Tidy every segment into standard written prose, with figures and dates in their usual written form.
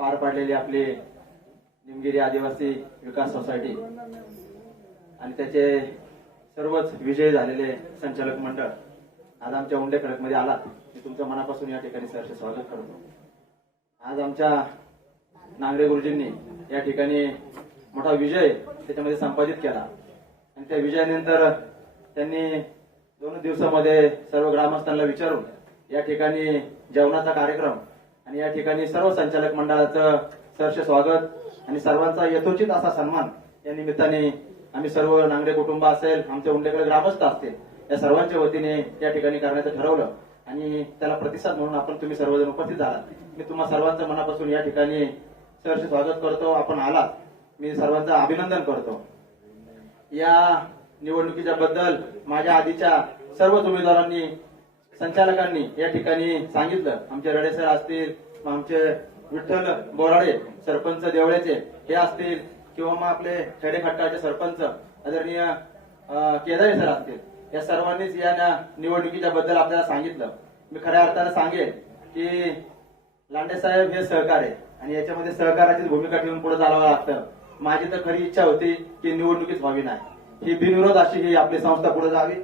पार पाडलेली आपली निमगिरी आदिवासी विकास सोसायटी आणि त्याचे सर्वच विजयी झालेले संचालक मंडळ आज आमच्या उंडे खडकमध्ये आलात. मी तुमचं मनापासून या ठिकाणी सहर्ष स्वागत करतो. आज आमच्या नांगरे गुरुजींनी या ठिकाणी मोठा विजय त्याच्यामध्ये संपादित केला आणि त्या विजयानंतर त्यांनी 2 दिवसामध्ये सर्व ग्रामस्थांना विचारून या ठिकाणी जेवणाचा कार्यक्रम आणि या ठिकाणी सर्व संचालक मंडळाचं सहर्ष स्वागत आणि सर्वांचा यथोचित असा सन्मान या निमित्ताने आम्ही सर्व नांगरे कुटुंब असेल, आमचे उंडेकडे ग्रामस्थ असतील, या सर्वांच्या वतीने या ठिकाणी करण्याचं ठरवलं आणि त्याला प्रतिसाद म्हणून आपण तुम्ही सर्वजण उपस्थित झालात. मी तुम्हा सर्वांचं मनापासून या ठिकाणी सहर्ष स्वागत करतो. आपण आलात, मी सर्वांचं अभिनंदन करतो. या निवडणुकीच्या बद्दल माझ्या आधीच्या सर्वच उमेदवारांनी, संचालकांनी या ठिकाणी सांगितलं. आमचे रडे सर असतील, आमचे विठ्ठल बोराडे सरपंच देवळ्याचे हे असतील, किंवा मग आपले खेडेखट्टाचे सरपंच आदरणीय केदारे सर असतील, या सर्वांनीच या निवडणुकीच्या बद्दल आपल्याला सांगितलं. मी खऱ्या अर्थाने सांगेन की लांडे साहेब हे सहकार आहे आणि याच्यामध्ये सहकाराची भूमिका ठेवून पुढे चालावं लागतं. माझी तर खरी इच्छा होती की निवडणुकीच व्हावी नाही, ही बिनविरोध अशी ही आपली संस्था पुढे जावी.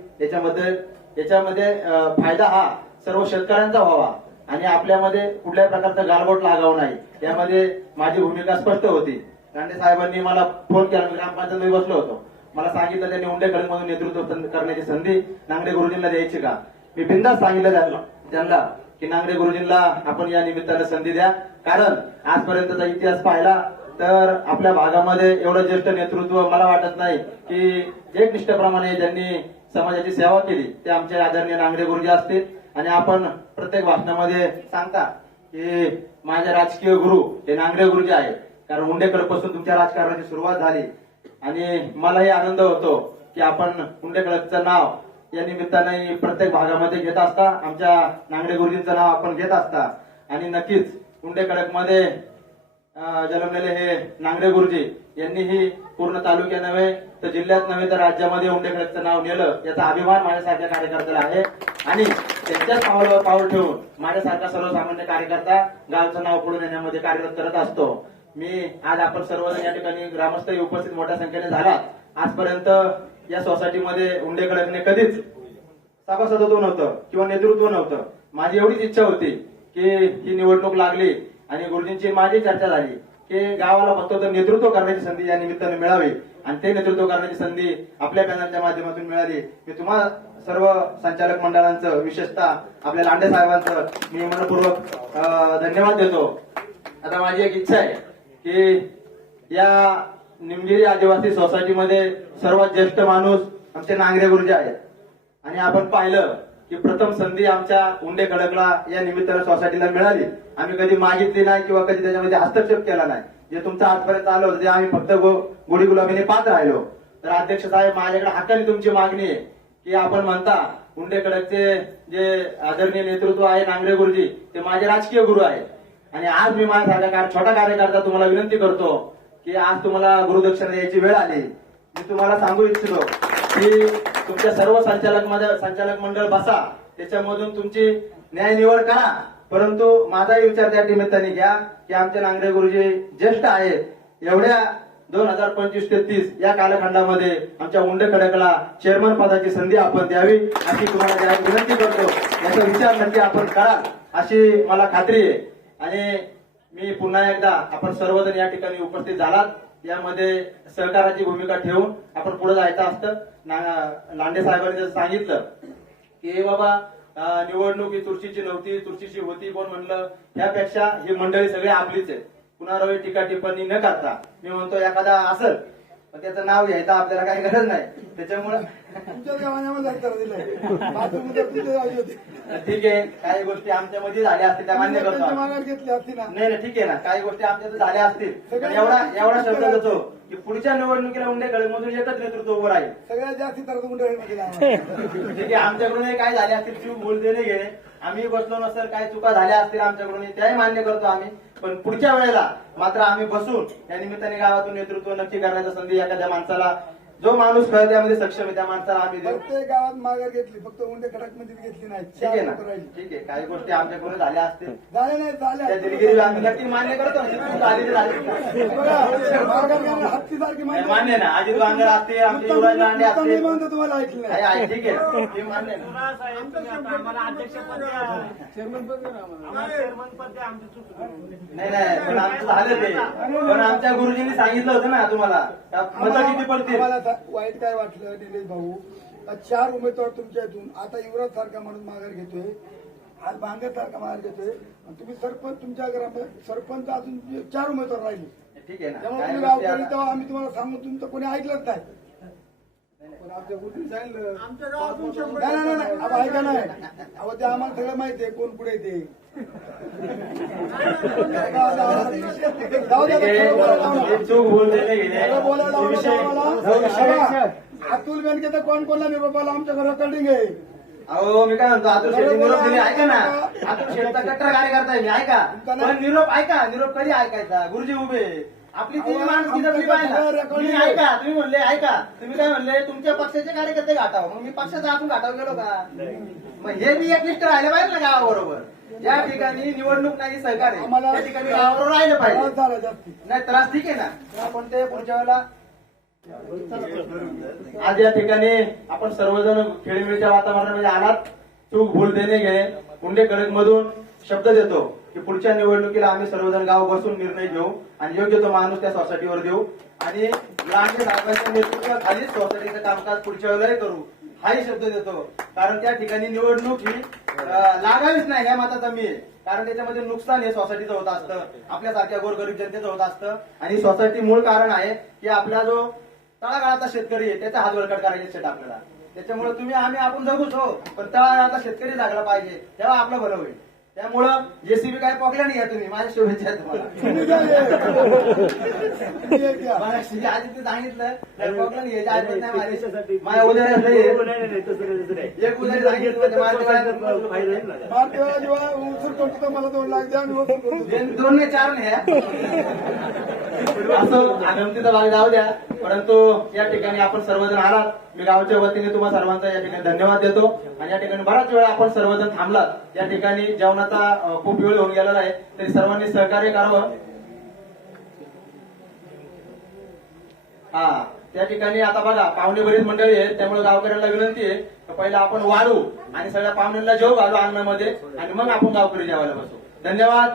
याच्यामध्ये फायदा हा सर्व शेतकऱ्यांचा व्हावा आणि आपल्यामध्ये कुठल्याही प्रकारचा गालबोट लागावं नाही, यामध्ये माझी भूमिका स्पष्ट होती. लांडे साहेबांनी मला फोन केला, मी ग्रामपंचायतमध्ये बसलो होतो. मला सांगितलं त्यांनी उंडे खडकमधून नेतृत्व करण्याची संधी नांगरे गुरुजींना द्यायची का. मी बिनधास्त सांगितलं त्यांना की नांगरे गुरुजींना आपण या निमित्तानं संधी द्या, कारण आजपर्यंतचा इतिहास पाहिला तर आपल्या भागामध्ये एवढं ज्येष्ठ नेतृत्व मला वाटत नाही की एकनिष्ठप्रमाणे ज्यांनी समाजाची सेवा केली ते आमचे आदरणीय नांगरे गुरुजी असतील. आणि आपण प्रत्येक भाषणामध्ये सांगता की माझे राजकीय गुरु हे नांगरे गुरुजी आहेत, कारण उंडेखडकपासून तुमच्या राजकारणाची सुरुवात झाली आणि मलाही आनंद होतो की आपण उंडेखडकचं नाव या निमित्ताने प्रत्येक भागामध्ये घेत असता, आमच्या नांगरे गुरुजींचं नाव आपण घेत असता. आणि नक्कीच उंडेखडकमध्ये जन्मलेले हे नांगरे गुरुजी यांनीही पूर्ण तालुक्या नव्हे तर जिल्ह्यात नव्हे तर राज्यामध्ये उंडेखडकचं नाव नेलं, याचा अभिमान माझ्यासारख्या कार्यकर्त्याला आहे. आणि त्यांच्याच पावलावर पाऊल ठेवून माझ्यासारखा सर्वसामान्य कार्यकर्ता गावचं नाव पुढे नेण्यामध्ये कार्यरत करत असतो. मी आज आपण सर्वजण या ठिकाणी ग्रामस्थही उपस्थित मोठ्या संख्येने झाला. आजपर्यंत या सोसायटीमध्ये उंडेखडकने कधीच सभासदत्व नव्हतं किंवा नेतृत्व नव्हतं. माझी एवढीच इच्छा होती की ही निवडणूक लागली आणि गुरुजींची माझी चर्चा झाली की गावाला फक्त नेतृत्व करण्याची संधी या निमित्ताने मिळावी आणि ते नेतृत्व करण्याची संधी आपल्या पॅनलच्या माध्यमातून मिळाली. मी तुम्हाला सर्व संचालक मंडळांचं, विशेषतः आपल्या लांडे साहेबांचं मी मनपूर्वक धन्यवाद देतो. आता माझी एक इच्छा आहे की या निमगिरी आदिवासी सोसायटीमध्ये सर्वात ज्येष्ठ माणूस आमचे नांगरे गुरुजी आहेत आणि आपण पाहिलं की प्रथम संधी आमच्या उंडेखडकला या निमित्ताने सोसायटीला मिळाली. आम्ही कधी मागितली नाही किंवा कधी त्याच्यामध्ये हस्तक्षेप केला नाही. जे तुमचं आजपर्यंत आलं होतं ते आम्ही फक्त गुढी गुलाबीने पाहत राहिलो. तर अध्यक्ष साहेब, माझ्याकडे हक्काने तुमची मागणी आहे की आपण म्हणता उंडेखडकचे जे आदरणीय नेतृत्व आहे नांगरे गुरुजी ते माझे राजकीय गुरु आहेत आणि आज मी माझ्यासारखा छोटा कार्यकर्ता तुम्हाला विनंती करतो की आज तुम्हाला गुरुदक्षिणा द्यायची वेळ आली. मी तुम्हाला सांगू इच्छितो की तुमच्या सर्व संचालक मंडळ बसा, त्याच्यामधून तुमची न्याय निवड करा, परंतु माझाही विचार त्या निमित्ताने घ्या की आमचे नांगरे गुरुजी ज्येष्ठ आहेत. एवढ्या 2025 ते 30 या कालखंडामध्ये आमच्या उंडेखडकला चेअरमन पदाची संधी आपण द्यावी अशी तुम्हाला विनंती करतो. याचा विचार नक्की आपण कराल अशी मला खात्री आहे. आणि मी पुन्हा एकदा आपण सर्वजण या ठिकाणी उपस्थित झालात, यामध्ये सहकाराची भूमिका ठेवून आपण पुढे जायचं असतं. लांडे साहेबांनी जसं सांगितलं की बाबा निवडणूक ही तुळशीची नव्हती, तुळशीची होती कोण म्हणलं, यापेक्षा ही मंडळी सगळी आपलीच आहे. कुणावरही टीका टिप्पणी न करता मी म्हणतो एखादा असेल पण त्याचं नाव घ्यायचं आपल्याला काही गरज नाही. त्याच्यामुळे ठीक आहे, काही गोष्टी आमच्यामध्ये झाल्या असतील त्या मान्य करतो. नाही ठीक आहे ना, काही गोष्टी आमच्या झाल्या असतील पण एवढा शब्द देतो की पुढच्या निवडणुकीला उंडेखडकमधून एकच नेतृत्व उभं राहील. सगळ्यात जास्त ठीक आहे, आमच्याकडून काय झाले असतील चूक भूल देणे घेणे, आम्ही बसलो नसेल, काही चुका झाल्या असतील आमच्याकडून त्याही मान्य करतो आम्ही. पण पुढच्या वेळेला मात्र आम्ही बसून या निमित्ताने गावातून नेतृत्व नक्की करण्याची संधी एखाद्या माणसाला जो माणूस खरं त्यामध्ये सक्षम आहे त्या माणसाला आम्ही देऊ. प्रत्येक गावात माघार घेतली, फक्त उंडे खडक मध्ये घेतली नाही. ठीक आहे ना, चार लोकं राहिली. ठीक आहे. काही गोष्टी आमच्याकडून झाल्या असतील, झाले नाही झाल्या. त्या दिलगिरी आम्ही नक्की मान्य करतो ना. तिथून झालेली झाली ना. बघा, माघार घेणं हत्तीसारखी नाही, माहिती. मान्य ना. अजित वांगर असते, आमचे युवराज लांडे उत्तम असते. निबंध तुम्हाला ऐकलं नाही. आहे, ठीक आहे, हे मान्य ना. नाही नाही, पण आमचं झालं ते. पण आमच्या गुरुजींनी सांगितलं होतं ना तुम्हाला, मतं किती पडतील. आम्हाला वाईट काय वाटलं निलेश भाऊ, का 4 उमेदवार तुमच्या इथून, आता युवराज सारखा माणूस माघार घेतोय, आज भांगर सारखा माघार घेतोय, आणि तुम्ही सरपंच, तुमच्या घरामध्ये सरपंच अजून 4 उमेदवार राहिले. ठीक आहे ना. त्यामुळे काय तुम्ही गोष्टी गावकरी आता- तेव्हा आम्ही तुम्हाला सांगून तुमचं कोणी ऐकलंच नाही. पण आमच्या गुरुजींनी सांगितलं. नाही नाही नाही, अहो ऐका नाही, अहो ते आम्हाला सगळं माहिती आहे कोण पुढे ते. जाऊ द्या, खरं बोलायला लावू नका. हे चूक बोलते नाही गेले. खरं बोलायला लावू नका विषय- आम्हाला. अतुल बेनकेचं कोण कोणला निरोपाला आमच्या घरात रेकॉर्डिंग आहे. अहो मी काय म्हणतो, अतुल शेट्टी निरोप दिले ऐका ना. अतुल शेट्टीचा कट्टर कार्यकर्ता आहे मी, ऐका. पण निरोप ऐका, निरोप कधी ऐकायचा? गुरुजी उभे, आपली ती माणसं जपली पाहिजे. मी ऐका, तुम्ही म्हणले ऐका, तुम्ही काय म्हणले तुमच्या पक्षाचे कार्यकर्ते गाठाव, मग मी पक्षाचा आपण गाठाव गेलो का? मग हे मी एकनिष्ठ राहिले पाहिजे ना गावाबरोबर. ज्या ठिकाणी निवडणूक नाही सहकार्य, त्या ठिकाणी गावाबरोबर राहिलं त्रास पाहिजे. झाला जास्ती. नाही त्रास ठीक आहे ना, आपण ते पुढच्या वेळेला. आज या ठिकाणी आपण सर्वजण खेळीमेळीच्या वातावरणामध्ये आलात. चूक भूल देणे घे उंडे कडक मधून शब्द देतो की पुढच्या निवडणुकीला आम्ही सर्वजण गाव बसून निर्णय घेऊ आणि योग्य तो माणूस त्या सोसायटीवर देऊ आणि लांडे साहेबांच्या नेतृत्वाखाली सोसायटीचं कामकाज पुढच्या वेळेलाही करू, हाही शब्द देतो. कारण त्या ठिकाणी निवडणूक ही लागावीच नाही ह्या मताचा मी आहे. कारण त्याच्यामध्ये नुकसान हे सोसायटीचं होत असतं, आपल्यासारख्या गोरगरीब जनतेचं होत असतं. आणि सोसायटी मूळ कारण आहे की आपला जो तळागाळाचा शेतकरी आहे त्याचा हात बळकट करायचे सेट आपल्याला. त्याच्यामुळे तुम्ही आम्ही आपण जगूच हो, पण तळागाळाचा शेतकरी जागला पाहिजे, तेव्हा आपलं भलं होईल. त्यामुळं जेसीबी काय पकल्या नाही या तुम्ही, माझ्या शुभेच्छा आहेत तुम्हाला. मगाशी आधी ते सांगितलं पकलं नाही याच्या आधी नाही माझ्या- माझ्या उद्या एक उद्या सांगितलं भारतीय जेव्हा उचल करतो तर मला 2 लाख द्या, मी वसूल करतो. 2 ने 4 ने असं आगमतीचा भाग जाऊ द्या. परंतु या ठिकाणी आपण सर्वजण आलात, मी गावच्या वतीने तुम्हाला सर्वांचा या ठिकाणी धन्यवाद देतो. आणि या ठिकाणी बराच वेळ आपण सर्वजण थांबलात. या ठिकाणी जेवणाचा खूप वेळ होऊन गेलेला आहे, तरी सर्वांनी सहकार्य करावं. हा, त्या ठिकाणी आता बघा पाहुणे बरीच मंडळी आहेत, त्यामुळे गावकऱ्यांना विनंती आहे की पहिला आपण वाढू आणि सगळ्या पाहुण्यांना जेव घालू अंगणामध्ये आणि मग आपण गावकरी जेवायला बसू. धन्यवाद.